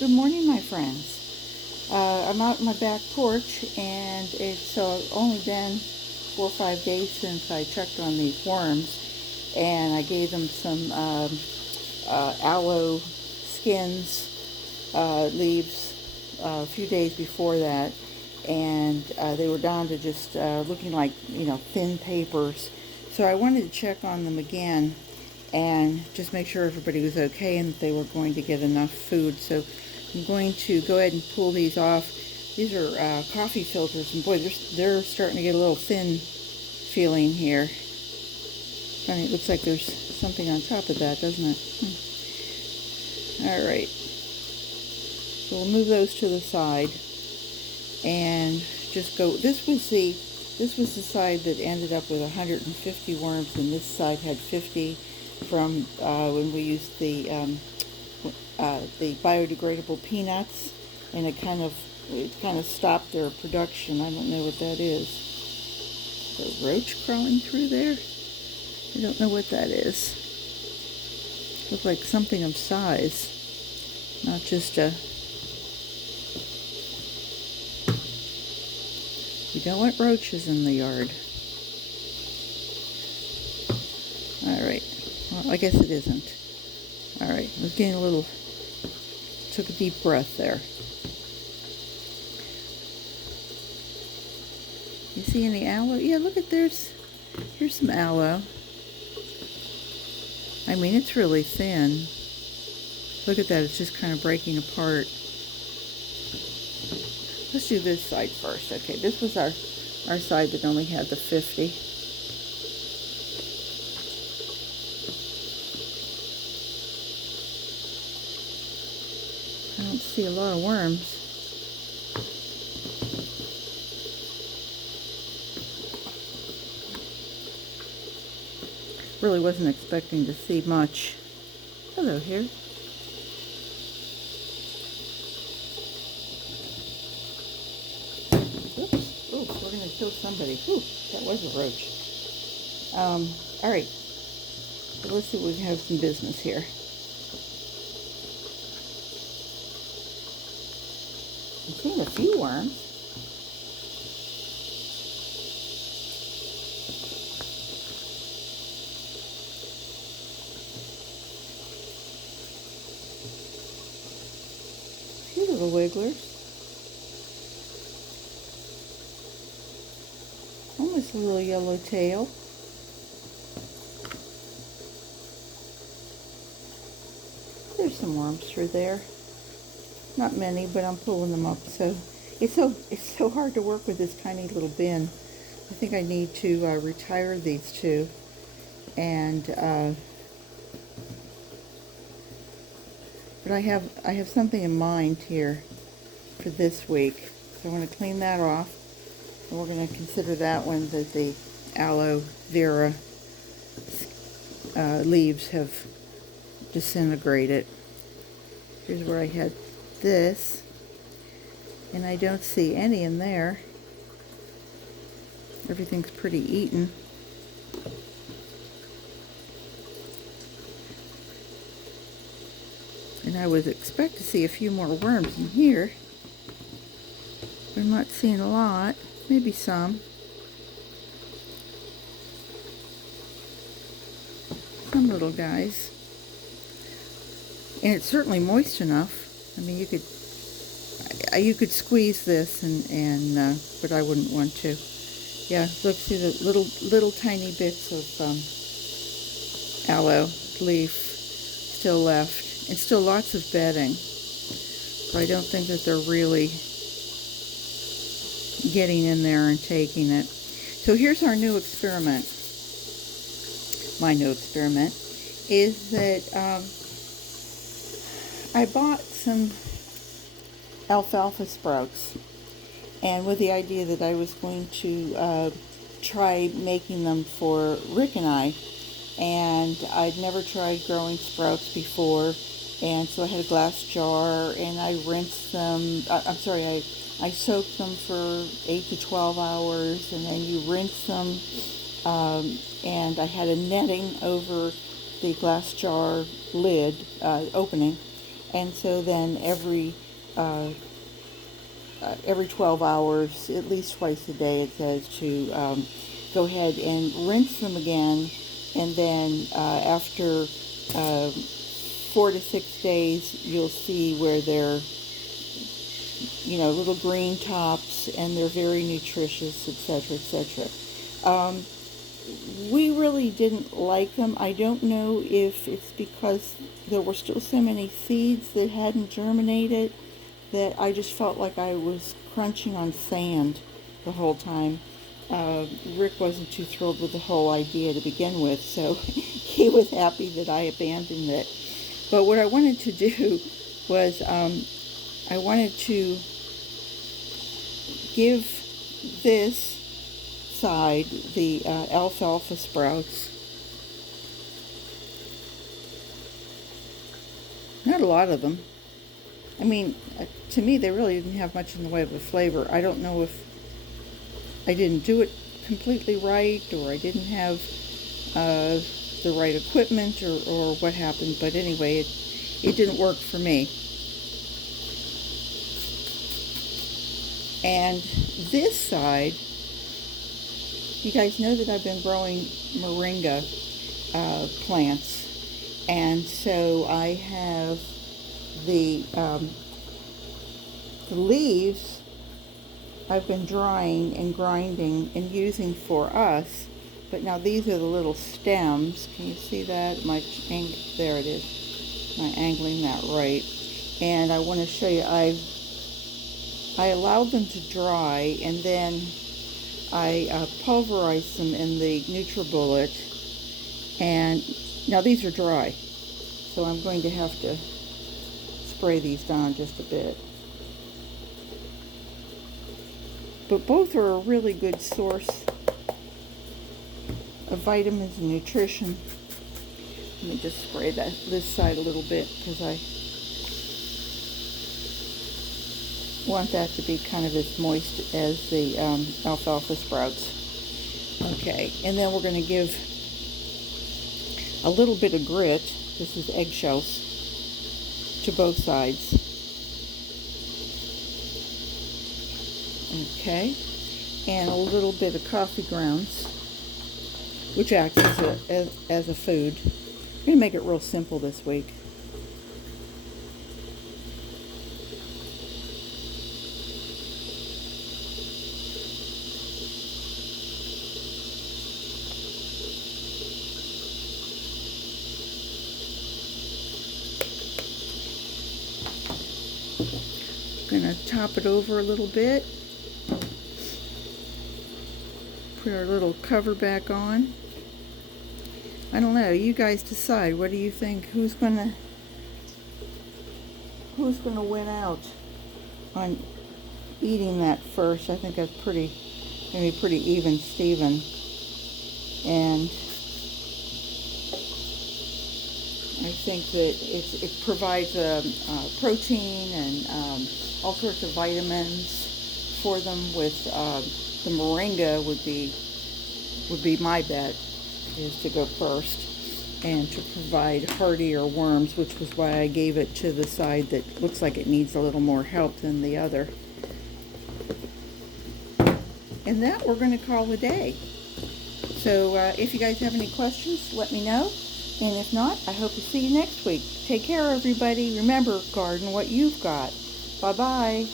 Good morning, my friends. I'm out on my back porch, and it's only been 4 or 5 days since I checked on these worms, and I gave them some aloe skins, leaves, a few days before that, and they were down to just looking like, thin papers. So I wanted to check on them again and just make sure everybody was okay and that they were going to get enough food. So I'm going to go ahead and pull these off. These are coffee filters, and boy, they're starting to get a little thin feeling here. Funny, it looks like there's something on top of that, doesn't it? All right. So we'll move those to the side and just go. This was the side that ended up with 150 worms, and this side had 50 from when we used the biodegradable peanuts, and it kind of stopped their production. I don't know what that is. A roach crawling through there? I don't know what that is. Looks like something of size, not just a. You don't want roaches in the yard. All right. Well, I guess it isn't. All right. I was getting a little. Took a deep breath there. You see any aloe? Yeah, look at here's some aloe. I mean, it's really thin. Look at that, it's just kind of breaking apart. Let's do this side first. Okay, this was our side that only had the 50. I don't see a lot of worms. Really wasn't expecting to see much. Hello here. Oops. Ooh, we're going to kill somebody. Ooh, that was a roach. All right. So let's see if we can have some business here. I'm seeing a few worms. Little wigglers. Almost a little yellow tail. There's some worms through there. Not many, but I'm pulling them up. So it's so hard to work with this tiny little bin. I think I need to retire these two, and but I have something in mind here for this week. So I want to clean that off, and we're going to consider that one that the aloe vera leaves have disintegrated. Here's where I had this, and I don't see any in there. Everything's pretty eaten. And I would expect to see a few more worms in here. I'm not seeing a lot. Maybe some. Some little guys. And it's certainly moist enough. I mean, you could squeeze this, but I wouldn't want to. Yeah, look, see the little tiny bits of aloe leaf still left. And still lots of bedding, so I don't think that they're really getting in there and taking it. So here's our new experiment. My new experiment is that I bought some alfalfa sprouts, and with the idea that I was going to try making them for Rick and I, and I'd never tried growing sprouts before. And so I had a glass jar, and I rinsed them. I soaked them for 8 to 12 hours, and then you rinse them. And I had a netting over the glass jar lid opening, And so then every 12 hours, at least twice a day, it says to go ahead and rinse them again. And then after 4 to 6 days, you'll see where they're, little green tops, and they're very nutritious, etc., etc. We really didn't like them. I don't know if it's because there were still so many seeds that hadn't germinated that I just felt like I was crunching on sand the whole time. Rick wasn't too thrilled with the whole idea to begin with, so he was happy that I abandoned it. But what I wanted to do was I wanted to give this side the alfalfa sprouts. Not a lot of them. I mean, to me, they really didn't have much in the way of a flavor. I don't know if I didn't do it completely right, or I didn't have the right equipment, or what happened. But anyway, it didn't work for me. And this side, you guys know that I've been growing Moringa plants. And so I have the leaves I've been drying and grinding and using for us. But now these are the little stems. Can you see that? There it is. Am I angling that right? And I want to show you, I allowed them to dry, and then I pulverized them in the NutriBullet. And now these are dry, so I'm going to have to spray these down just a bit. But both are a really good source of vitamins and nutrition. Let me just spray this side a little bit, because I want that to be kind of as moist as the alfalfa sprouts. Okay, and then we're going to give a little bit of grit. This is eggshells to both sides. Okay, and a little bit of coffee grounds, which acts as a food. I'm going to make it real simple this week. Going to top it over a little bit. Put our little cover back on. I don't know. You guys decide. What do you think? Who's gonna win out on eating that first? I think that's gonna be pretty even, Steven. And I think that it provides protein and all sorts of vitamins for them. With the Moringa would be my bet, is to go first, and to provide hardier worms, which was why I gave it to the side that looks like it needs a little more help than the other. And that we're going to call a day. So if you guys have any questions, let me know. And if not, I hope to see you next week. Take care, everybody. Remember, garden what you've got. Bye-bye.